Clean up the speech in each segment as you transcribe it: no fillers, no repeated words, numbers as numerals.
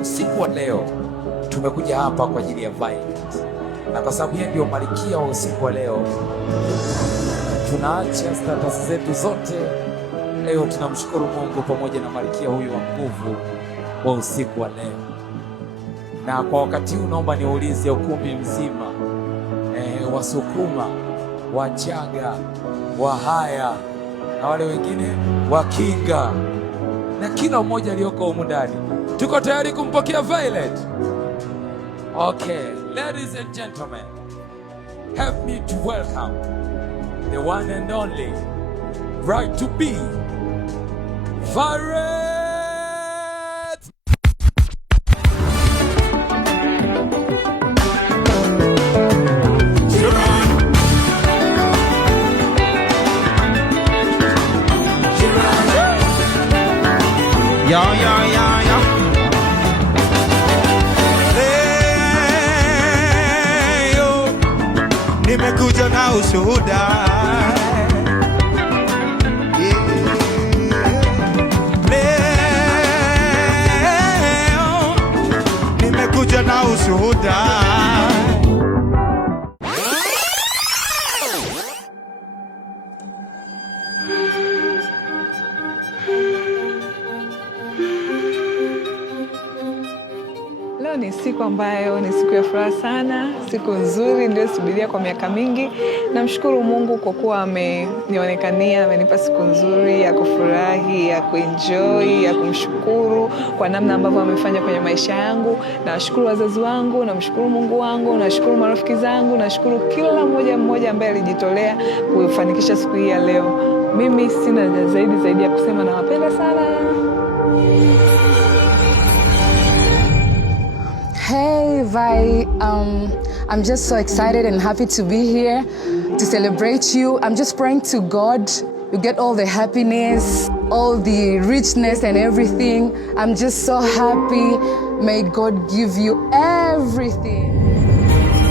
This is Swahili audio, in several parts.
Usiku wa leo tumekuja hapa kwa ajili ya Violet, na kwa sababu yeye ndio malkia wa usiku wa leo, tunaacha status zetu zote leo. Tunamshukuru Mungu pamoja na malkia huyu wa nguvu wa usiku wa leo. Na kwa wakati huu naomba niulize ukumbi mzima, Wasukuma, Wachaga, Wahaya na wale wengine Wakinga na kila mmoja aliyoko humu ndani, tuko tayari kumpokea Violet? Okay, ladies and gentlemen, help me to welcome the one and only bride to be, Violet. Leo nimekuja na ushuhuda, leo nimekuja na ushuhuda. Leo ni siku ambayo ni siku ya furaha sana, siku nzuri niliyosubiria kwa miaka mingi. Namshukuru Mungu kwa kuwa amenionekania, amenipa siku nzuri ya kufurahi, ya kuenjoy, ya kumshukuru kwa namna ambavyo amefanya kwenye maisha yangu. Nashukuru wazazi wangu, namshukuru Mungu wangu, nashukuru marafiki zangu, nashukuru kila mmoja ambaye alijitolea kufanikisha siku hii ya leo. Mimi sina zaidi ya kusema, nawapenda sana. Hey Vi, I'm just so excited and happy to be here to celebrate you. I'm just praying to God you get all the happiness, all the richness and everything. I'm just so happy. May God give you everything.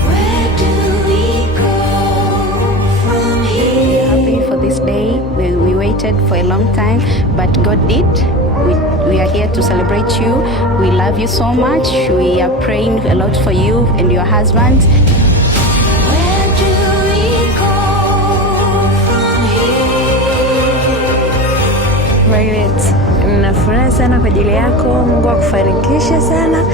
Where do we go from here? Happy for this day. We waited for a long time, but God did. We are here to celebrate you. We love you so much. We are praying a lot for you and your husband. Where do we go from here? Violet, nina furaha sana kwa ajili yako. Mungu akufanikishe sana.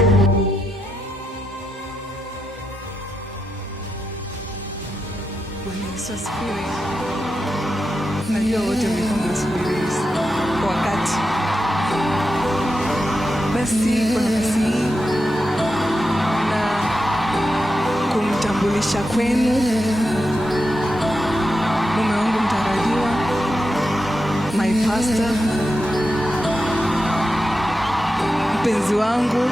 Najua wote mlikuwa mnasubiri kwa wakati. Basi kwa nafasi hii na kumtambulisha kwenu mume wangu mtarajiwa, my pastor, mpenzi wangu